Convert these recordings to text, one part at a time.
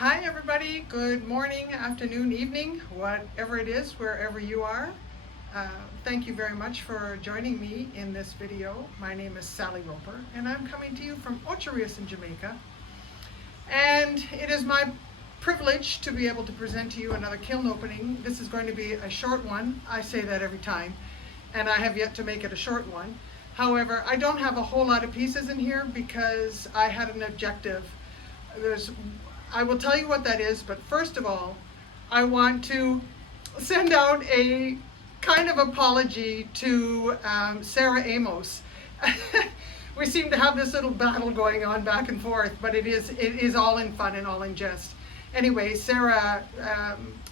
Hi everybody, good morning, afternoon, evening, whatever it is, wherever you are. Thank you very much for joining me in this video. My name is Sally Roper and I'm coming to you from Ocho Rios in Jamaica. And it is my privilege to be able to present to you another kiln opening. This is going to be a short one. I say that every time, and I have yet to make it a short one. However, I don't have a whole lot of pieces in here because I had an objective. I will tell you what that is, but first of all, I want to send out a kind of apology to Sarah Amos. We seem to have this little battle going on back and forth, but it is all in fun and all in jest. Anyway, Sarah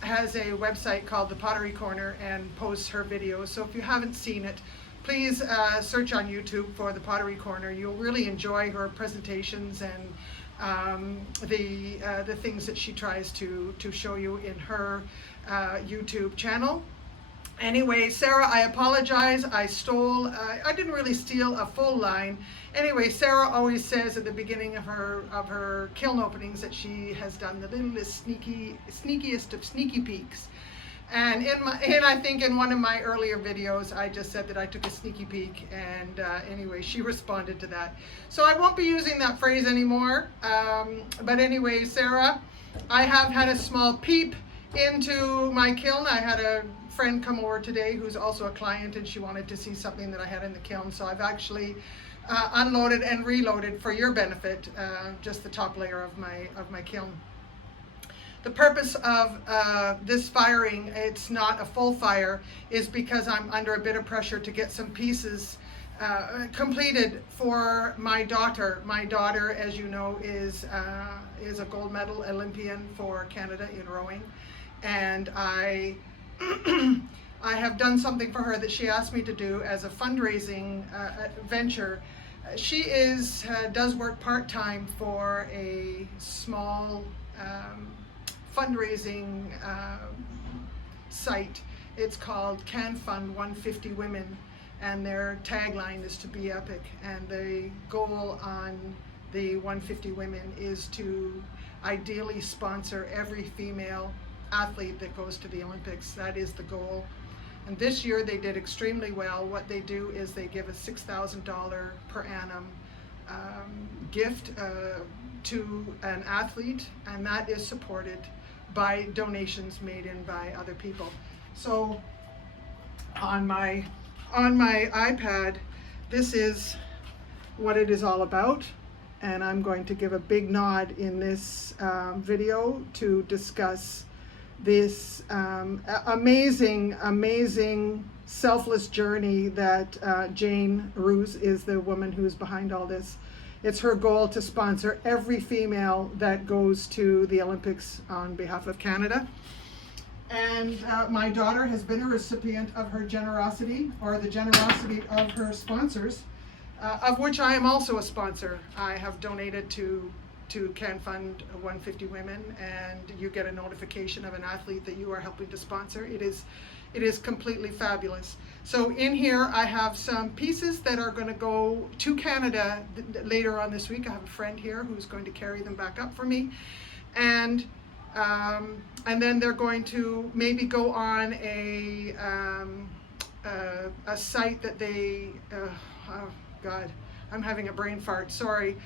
has a website called the Pottery Corner and posts her videos, so if you haven't seen it, please search on YouTube for the Pottery Corner. You'll really enjoy her presentations and the things that she tries to show you in her YouTube channel. Anyway, Sarah, I apologize. I didn't really steal a full line. Anyway, Sarah always says at the beginning of her kiln openings that she has done the littlest sneakiest of sneaky peeks. And I think in one of my earlier videos, I just said that I took a sneaky peek, and anyway, she responded to that. So I won't be using that phrase anymore. But anyway, Sarah, I have had a small peep into my kiln. I had a friend come over today who's also a client, and she wanted to see something that I had in the kiln. So I've actually unloaded and reloaded for your benefit, just the top layer of my kiln. The purpose of this firing, it's not a full fire, is because I'm under a bit of pressure to get some pieces completed for my daughter. My daughter, as you know, is a gold medal Olympian for Canada in rowing, and I have done something for her that she asked me to do as a fundraising venture. She does work part-time for a small fundraising site. It's called Can Fund 150 Women, and their tagline is to be epic, and the goal on the 150 Women is to ideally sponsor every female athlete that goes to the Olympics. That is the goal. And this year they did extremely well. What they do is they give a $6,000 per annum gift to an athlete, and that is supported by donations made in by other people. So on my iPad, this is what it is all about, and I'm going to give a big nod in this video to discuss this amazing selfless journey that Jane Roos is the woman who is behind all this. It's her goal to sponsor every female that goes to the Olympics on behalf of Canada. And my daughter has been a recipient of her generosity, or the generosity of her sponsors, of which I am also a sponsor. I have donated to Can Fund 150 Women, and you get a notification of an athlete that you are helping to sponsor. It is completely fabulous. So in here I have some pieces that are going to go to Canada later on this week. I have a friend here who's going to carry them back up for me, and then they're going to maybe go on a site that they oh God, I'm having a brain fart, sorry,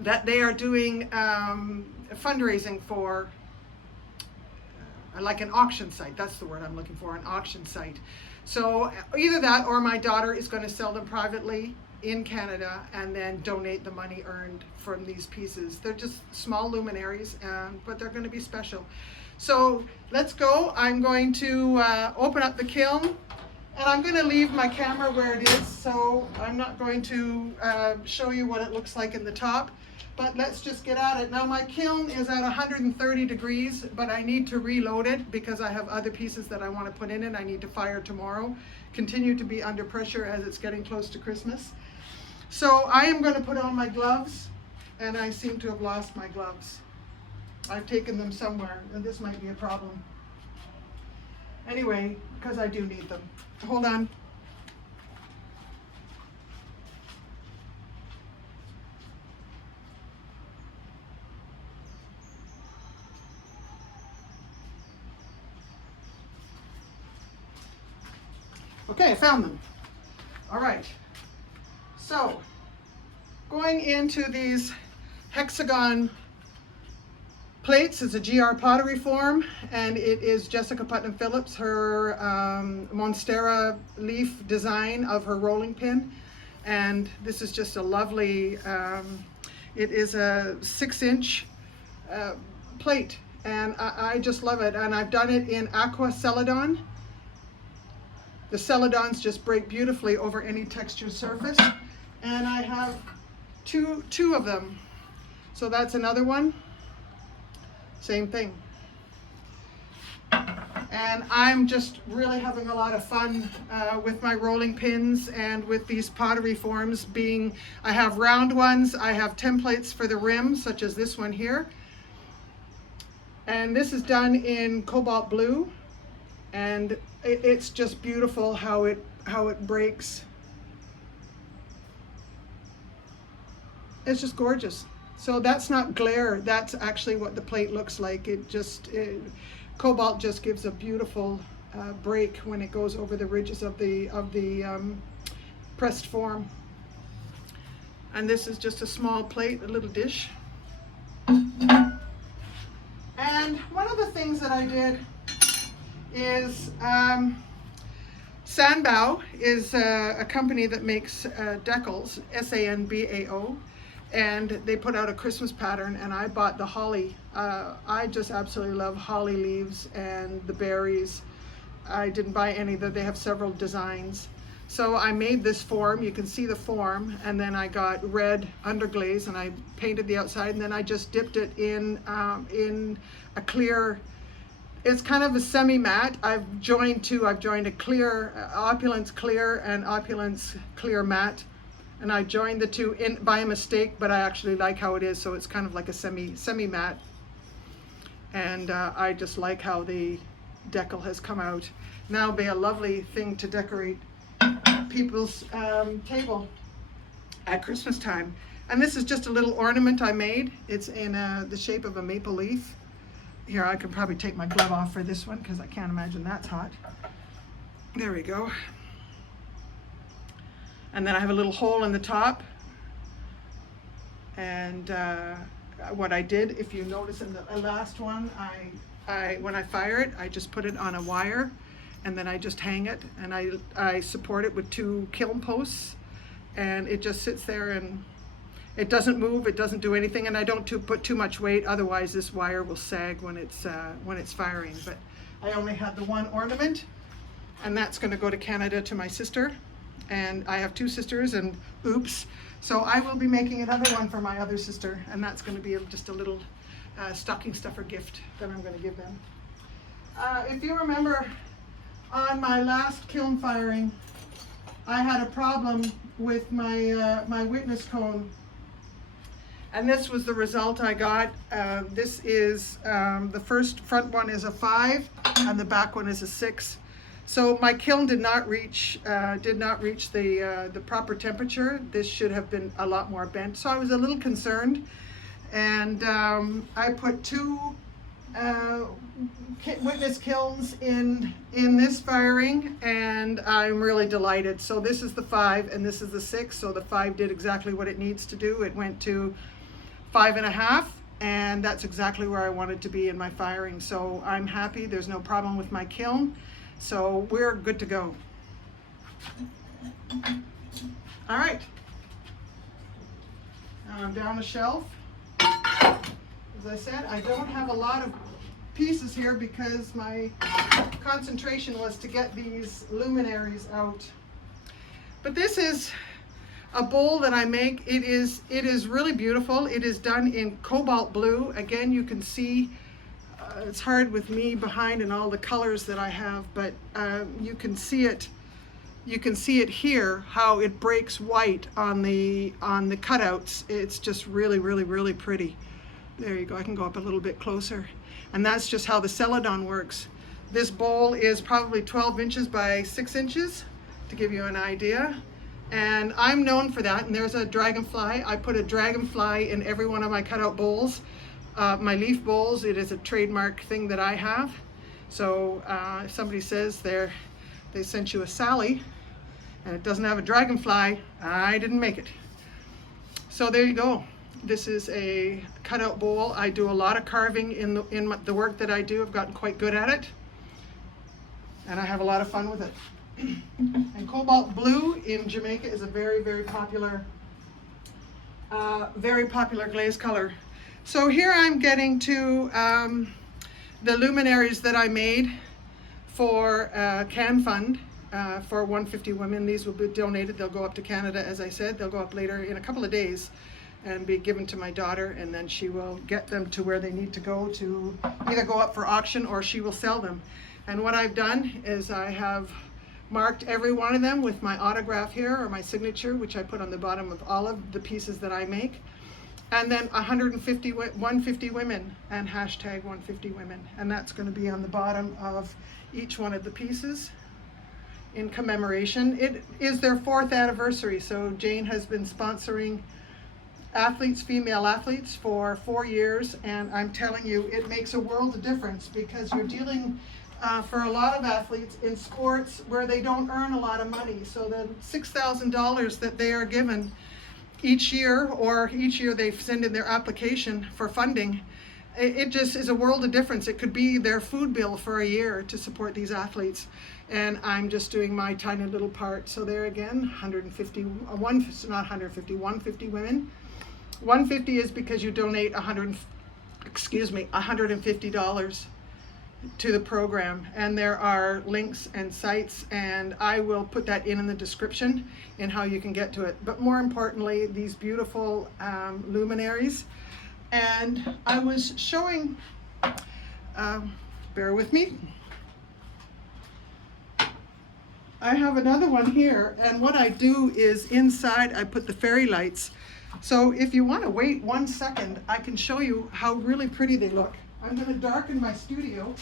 that they are doing fundraising for, like an auction site. That's the word I'm looking for, an auction site. So either that, or my daughter is going to sell them privately in Canada and then donate the money earned from these pieces. They're just small luminaries, but they're going to be special. So let's go. I'm going to open up the kiln, and I'm going to leave my camera where it is, so I'm not going to show you what it looks like in the top. But let's just get at it. Now my kiln is at 130 degrees, but I need to reload it because I have other pieces that I want to put in it. I need to fire tomorrow. Continue to be under pressure as it's getting close to Christmas. So I am going to put on my gloves, and I seem to have lost my gloves. I've taken them somewhere, and this might be a problem. Anyway, because I do need them. Hold on. Okay, I found them. All right. So, going into these hexagon plates is a GR Pottery form, and it is Jessica Putnam Phillips, her Monstera leaf design of her rolling pin. And this is just a lovely, it is a 6-inch plate, and I just love it. And I've done it in aqua celadon. The celadons just break beautifully over any textured surface. And I have two of them. So that's another one. Same thing. And I'm just really having a lot of fun with my rolling pins and with these pottery forms being, I have round ones, I have templates for the rim, such as this one here. And this is done in cobalt blue, and it's just beautiful how it breaks. It's just gorgeous. So that's not glare, that's actually what the plate looks like. Cobalt just gives a beautiful break when it goes over the ridges of the pressed form. And this is just a small plate, a little dish. And one of the things that I did is Sanbao is a company that makes decals, S-A-N-B-A-O. And they put out a Christmas pattern, and I bought the holly. I just absolutely love holly leaves and the berries. I didn't buy any, though they have several designs. So I made this form, you can see the form, and then I got red underglaze and I painted the outside, and then I just dipped it in a clear, it's kind of a semi-matte. I've joined a clear, opulence clear and opulence clear matte. And I joined the two in by a mistake, but I actually like how it is, so it's kind of like a semi-matte. And I just like how the decal has come out. Now it'll be a lovely thing to decorate people's table at Christmas time. And this is just a little ornament I made. It's in the shape of a maple leaf. Here, I can probably take my glove off for this one because I can't imagine that's hot. There we go. And then I have a little hole in the top. And what I did, if you notice in the last one, when I fire it, I just put it on a wire, and then I just hang it, and I support it with 2 kiln posts, and it just sits there, and it doesn't move, it doesn't do anything, and I don't put too much weight, otherwise this wire will sag when it's firing. But I only had the one ornament, and that's going to go to Canada to my sister. And I have 2 sisters, and oops. So I will be making another one for my other sister, and that's going to be just a little stocking stuffer gift that I'm going to give them. If you remember, on my last kiln firing, I had a problem with my witness cone. And this was the result I got. This is, the front one is a 5, and the back one is a 6. So my kiln did not reach the proper temperature. This should have been a lot more bent. So I was a little concerned, and I put 2 witness kilns in this firing, and I'm really delighted. So this is the 5 and this is the 6. So the 5 did exactly what it needs to do. It went to 5.5, and that's exactly where I wanted to be in my firing. So I'm happy. There's no problem with my kiln. So we're good to go. All right. Now I'm down the shelf. As I said, I don't have a lot of pieces here because my concentration was to get these luminaries out. But this is a bowl that I make. It is really beautiful. It is done in cobalt blue. Again, you can see it's hard with me behind and all the colors that I have, but you can see it. You can see it here, how it breaks white on the cutouts. It's just really, really, really pretty. There you go. I can go up a little bit closer, and that's just how the celadon works. This bowl is probably 12 inches by 6 inches, to give you an idea. And I'm known for that. And there's a dragonfly. I put a dragonfly in every one of my cutout bowls. My leaf bowls, it is a trademark thing that I have. So if somebody says they're they sent you a Sally and it doesn't have a dragonfly, I didn't make it. So there you go. This is a cutout bowl. I do a lot of carving in the work that I do. I've gotten quite good at it, and I have a lot of fun with it. And cobalt blue in Jamaica is a very, very popular glaze color. So here I'm getting to the luminaries that I made for Can Fund for 150 women. These will be donated. They'll go up to Canada, as I said. They'll go up later in a couple of days and be given to my daughter, and then she will get them to where they need to go to either go up for auction or she will sell them. And what I've done is I have marked every one of them with my autograph here, or my signature, which I put on the bottom of all of the pieces that I make. And then 150 women, and hashtag 150 women. And that's going to be on the bottom of each one of the pieces in commemoration. It is their 4th anniversary, so Jane has been sponsoring athletes, female athletes, for 4 years, and I'm telling you, it makes a world of difference, because you're dealing for a lot of athletes in sports where they don't earn a lot of money. So the $6,000 that they are given each year, or each year they send in their application for funding, it just is a world of difference. It could be their food bill for a year to support these athletes, and I'm just doing my tiny little part. So there again, 150 women. 150 is because you donate $150 to the program, and there are links and sites, and I will put that in the description in how you can get to it. But more importantly, these beautiful luminaries. And I was showing, bear with me, I have another one here, and what I do is inside I put the fairy lights. So if you want to wait 1 second, I can show you how really pretty they look. I'm going to darken my studio.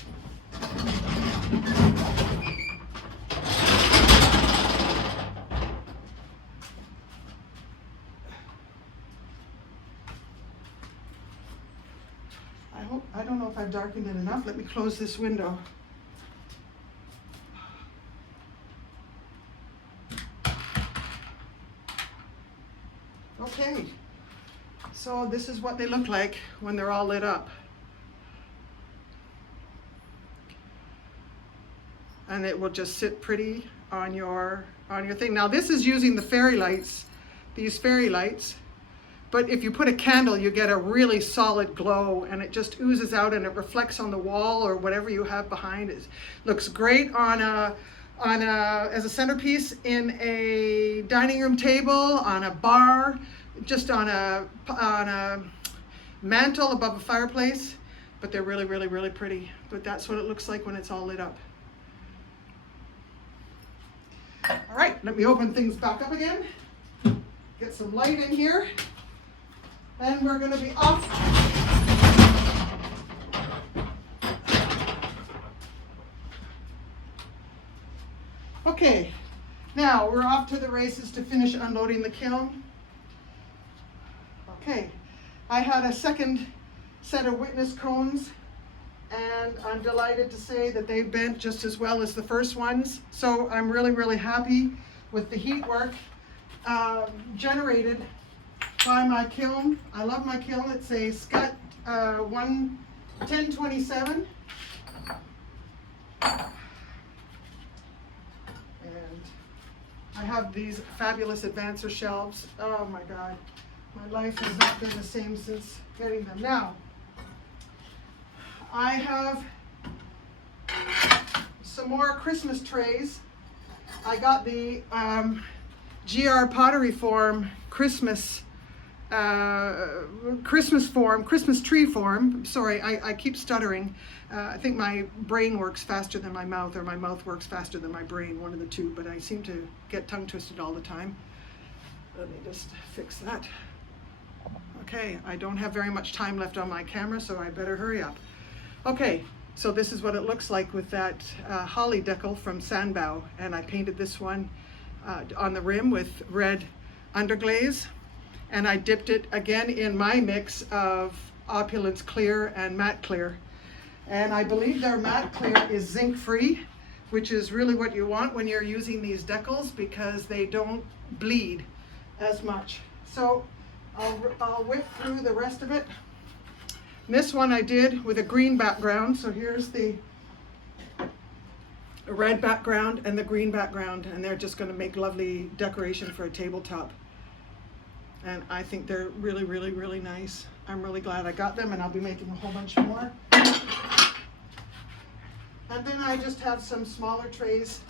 I don't know if I've darkened it enough. Let me close this window. Okay, so this is what they look like when they're all lit up. And it will just sit pretty on your thing. Now this is using the fairy lights, these fairy lights, but if you put a candle, you get a really solid glow, and it just oozes out and it reflects on the wall or whatever you have behind it. Looks great on as a centerpiece in a dining room table, on a bar, just on a mantle above a fireplace. But they're really, really, really pretty. But that's what it looks like when it's all lit up. All right, let me open things back up again. Get some light in here. And we're going to be off. Okay, now we're off to the races to finish unloading the kiln. Okay, I had a second set of witness cones, and I'm delighted to say that they bent just as well as the first ones. So I'm really, really happy with the heat work generated by my kiln. I love my kiln. It's a Scott 1027. And I have these fabulous advancer shelves. Oh my God, my life has not been the same since getting them. Now, I have some more Christmas trays. I got the GR Pottery Form Christmas tree form. Sorry, I keep stuttering. I think my brain works faster than my mouth, or my mouth works faster than my brain, one of the two, but I seem to get tongue twisted all the time. Let me just fix that. Okay, I don't have very much time left on my camera, so I better hurry up. Okay, so this is what it looks like with that holly decal from Sandbow, and I painted this one on the rim with red underglaze, and I dipped it again in my mix of Opulence Clear and Matte Clear. And I believe their Matte Clear is zinc free, which is really what you want when you're using these decals, because they don't bleed as much. So I'll whip through the rest of it. This one I did with a green background, so here's the red background and the green background, and they're just going to make lovely decoration for a tabletop. And I think they're really, really, really nice. I'm really glad I got them, and I'll be making a whole bunch more. And then I just have some smaller trays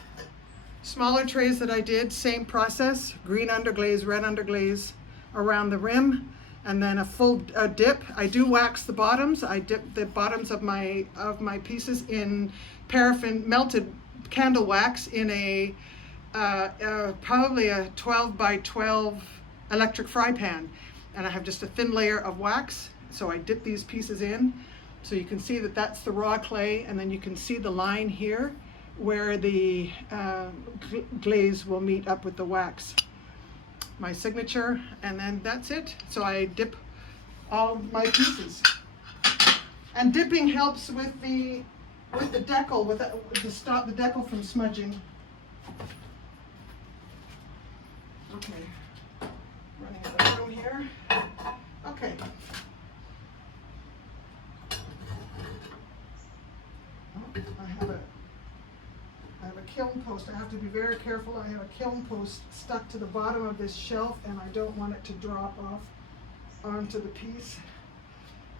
that I did, same process, green underglaze, red underglaze around the rim, and then a full dip. I do wax the bottoms. I dip the bottoms of my pieces in paraffin melted candle wax in a probably a 12 by 12 electric fry pan, and I have just a thin layer of wax. So I dip these pieces in, so you can see that that's the raw clay, and then you can see the line here where the glaze will meet up with the wax. My signature, and then that's it. So I dip all my pieces, and dipping helps with the decal, to stop the decal from smudging. Okay, running out of room here. Okay. I have a kiln post. I have to be very careful. I have a kiln post stuck to the bottom of this shelf, and I don't want it to drop off onto the piece.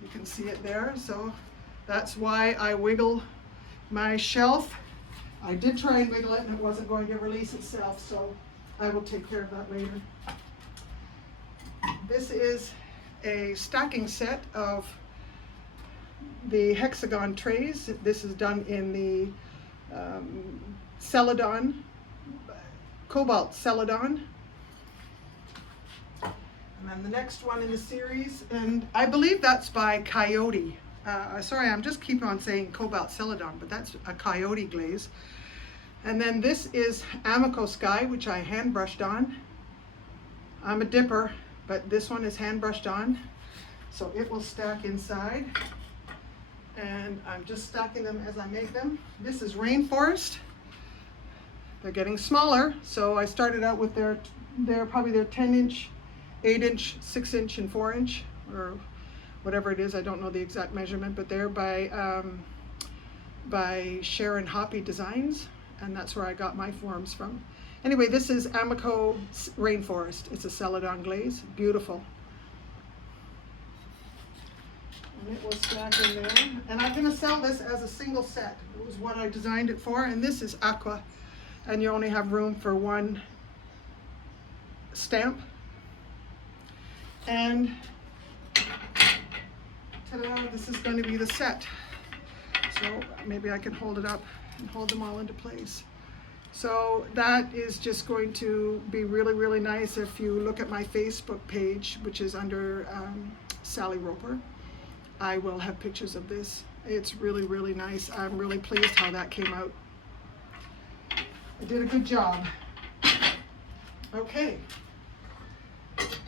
You can see it there. So that's why I wiggle my shelf. I did try and wiggle it, and it wasn't going to release itself, so I will take care of that later. This is a stacking set of the hexagon trays. This is done in the Celadon, Cobalt Celadon. And then the next one in the series, and I believe that's by Coyote. Sorry, I'm just keep on saying Cobalt Celadon, but that's a Coyote glaze. And then this is Amico Sky, which I hand brushed on. I'm a dipper, but this one is hand brushed on, so it will stack inside. And I'm just stacking them as I make them. This is Rainforest. They're getting smaller, so I started out with their probably their 10-inch, 8-inch, 6-inch, and 4-inch, or whatever it is. I don't know the exact measurement, but they're by Sharon Hoppy Designs, and that's where I got my forms from. Anyway, this is Amico Rainforest. It's a Celadon glaze, beautiful. And it will stack in there. And I'm going to sell this as a single set. It was what I designed it for. And this is Aqua. And you only have room for one stamp. And ta-da, this is going to be the set. So maybe I can hold it up and hold them all into place. So that is just going to be really, really nice if you look at my Facebook page, which is under Sally Roper. I will have pictures of this. It's really, really nice. I'm really pleased how that came out. I did a good job. Okay. Okay,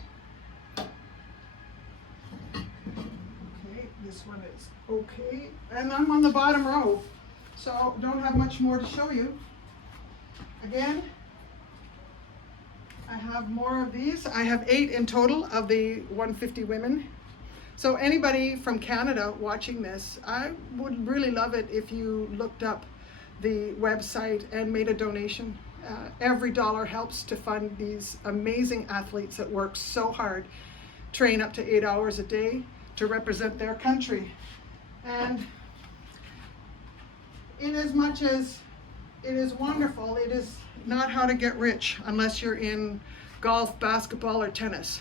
this one is okay. And I'm on the bottom row, so don't have much more to show you. Again, I have more of these. I have 8 in total of the 150 women. So anybody from Canada watching this, I would really love it if you looked up the website and made a donation. Every dollar helps to fund these amazing athletes that work so hard, train up to 8 hours a day to represent their country. And in as much as it is wonderful, it is not how to get rich unless you're in golf, basketball, or tennis.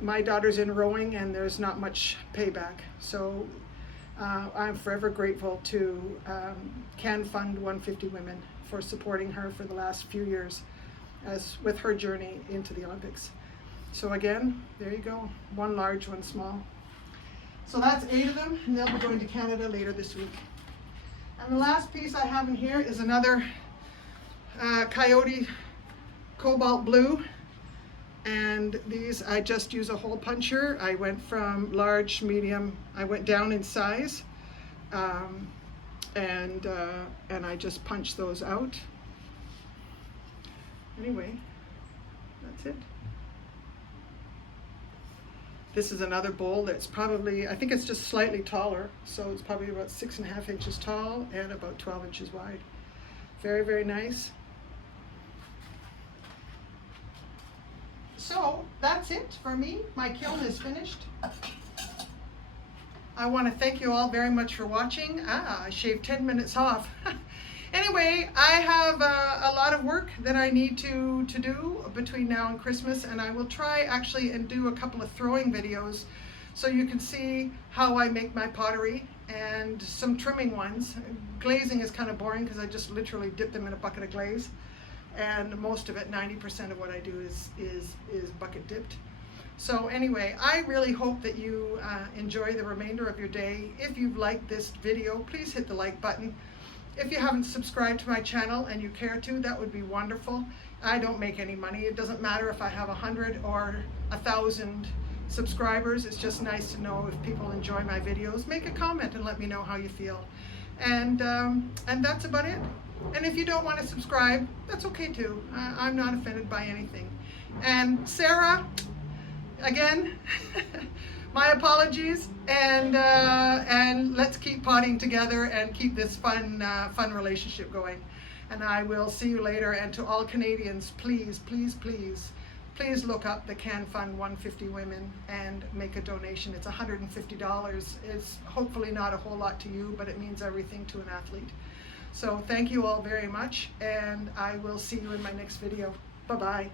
My daughter's in rowing, and there's not much payback. So I'm forever grateful to Can Fund 150 Women for supporting her for the last few years as with her journey into the Olympics. So again, there you go, one large, one small. So that's 8 of them, and they'll be going to Canada later this week. And the last piece I have in here is another Coyote Cobalt Blue. And these, I just use a hole puncher. I went from large, medium, I went down in size. and I just punch those out. Anyway, that's it. This is another bowl that's probably, I think it's just slightly taller, so it's probably about 6.5 inches tall and about 12 inches wide. Very, very nice. So that's it for me. My kiln is finished. I want to thank you all very much for watching. I shaved 10 minutes off. Anyway, I have a lot of work that I need to do between now and Christmas, and I will try actually and do a couple of throwing videos so you can see how I make my pottery, and some trimming ones. Glazing is kind of boring because I just literally dip them in a bucket of glaze, and most of it, 90% of what I do is bucket dipped. So anyway, I really hope that you enjoy the remainder of your day. If you've liked this video, please hit the like button. If you haven't subscribed to my channel and you care to, that would be wonderful. I don't make any money. It doesn't matter if I have 100 or 1,000 subscribers. It's just nice to know if people enjoy my videos. Make a comment and let me know how you feel. And that's about it. And if you don't want to subscribe, that's okay too. I'm not offended by anything. And Sarah, again, my apologies, and let's keep potting together and keep this fun relationship going. And I will see you later. And to all Canadians, please, please, please, please look up the Can Fund 150 Women and make a donation. It's $150. It's hopefully not a whole lot to you, but it means everything to an athlete. So thank you all very much, and I will see you in my next video. Bye-bye.